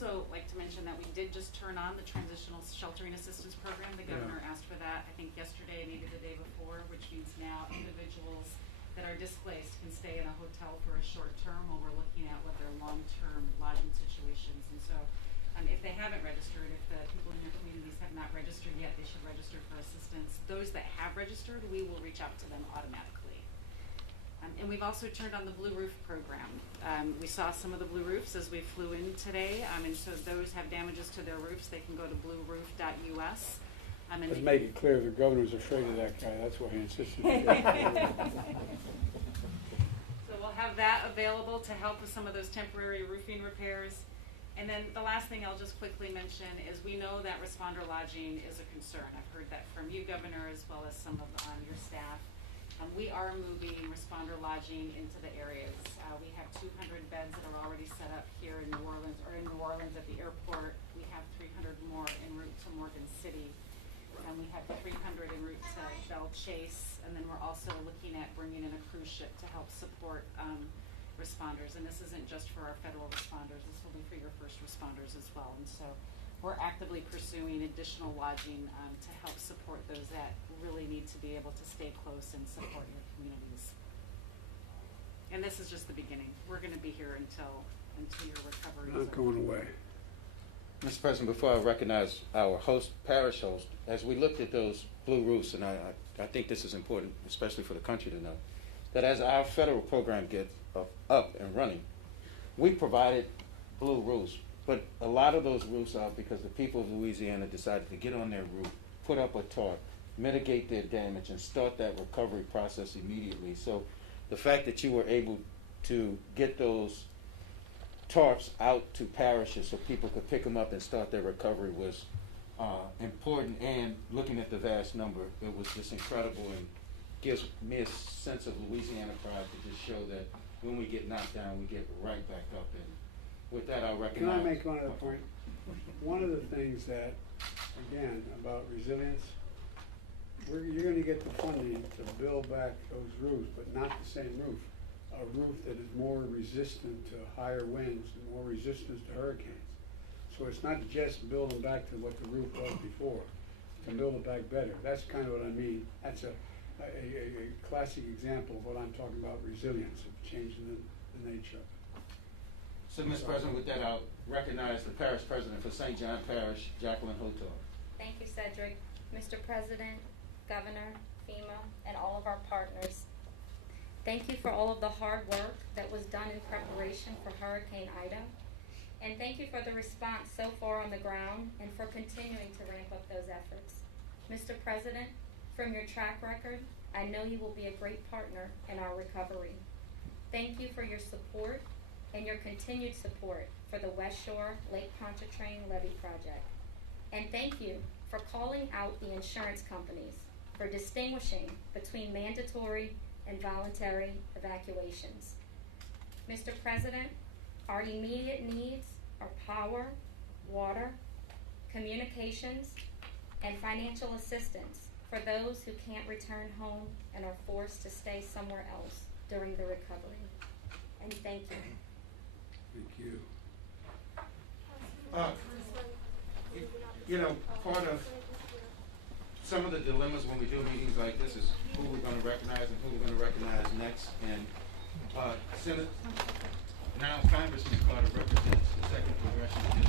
also like to mention that we did just turn on the Transitional Sheltering Assistance Program. The governor asked for that, I think yesterday, maybe the day before, which means now individuals that are displaced can stay in a hotel for a short term while we're looking at what their long-term lodging situations. And so if they haven't registered, if the people in their communities have not registered yet, they should register for assistance. Those that have registered, we will reach out to them automatically. And we've also turned on the Blue Roof program. We saw some of the blue roofs as we flew in today, and so those have damages to their roofs. They can go to blueroof.us. Let's make it clear the governor's afraid of that guy. That's why he insisted. So we'll have that available to help with some of those temporary roofing repairs. And then the last thing I'll just quickly mention is we know that responder lodging is a concern. I've heard that from you, Governor, as well as some of your staff. We are moving responder lodging into the areas. We have 200 beds that are already set up here in New Orleans, or in New Orleans at the airport. We have 300 more en route to Morgan City. And we have 300 en route to Belle Chase. And then we're also looking at bringing in a cruise ship to help support responders. And this isn't just for our federal responders. This will be for your first responders as well. And so we're actively pursuing additional lodging to help support those that really need to be able to stay close and support your communities. And this is just the beginning. We're going to be here until your recovery is Not going away. Mr. President, before I recognize our parish host, as we looked at those blue roofs, and I think this is important, especially for the country to know, that as our federal program gets up and running, we provided blue roofs. But a lot of those roofs are because the people of Louisiana decided to get on their roof, put up a tarp, mitigate their damage, and start that recovery process immediately. So the fact that you were able to get those tarps out to parishes so people could pick them up and start their recovery was important. And looking at the vast number, it was just incredible and gives me a sense of Louisiana pride to just show that when we get knocked down, we get right back up. And with that, I'll recognize. Can I make one other point? One of the things that, again, about resilience, you're going to get the funding to build back those roofs, but not the same roof. A roof that is more resistant to higher winds and more resistant to hurricanes. So it's not just building back to what the roof was before, to build it back better. That's kind of what I mean. That's a classic example of what I'm talking about, resilience, of changing the nature of it. So, Mr. President, with that, I'll recognize the parish president for St. John Parish, Jacqueline Hotar. Thank you, Cedric. Mr. President, Governor, FEMA, and all of our partners, thank you for all of the hard work that was done in preparation for Hurricane Ida. And thank you for the response so far on the ground and for continuing to ramp up those efforts. Mr. President, from your track record, I know you will be a great partner in our recovery. Thank you for your support and your continued support for the West Shore Lake Pontchartrain Levee Project. And thank you for calling out the insurance companies for distinguishing between mandatory and voluntary evacuations. Mr. President, our immediate needs are power, water, communications, and financial assistance for those who can't return home and are forced to stay somewhere else during the recovery. And thank you. Thank you. You know, part of some of the dilemmas when we do meetings like this is who we're going to recognize and who we're going to recognize next. And Senate, now Congressman Carter represents the 2nd Congressional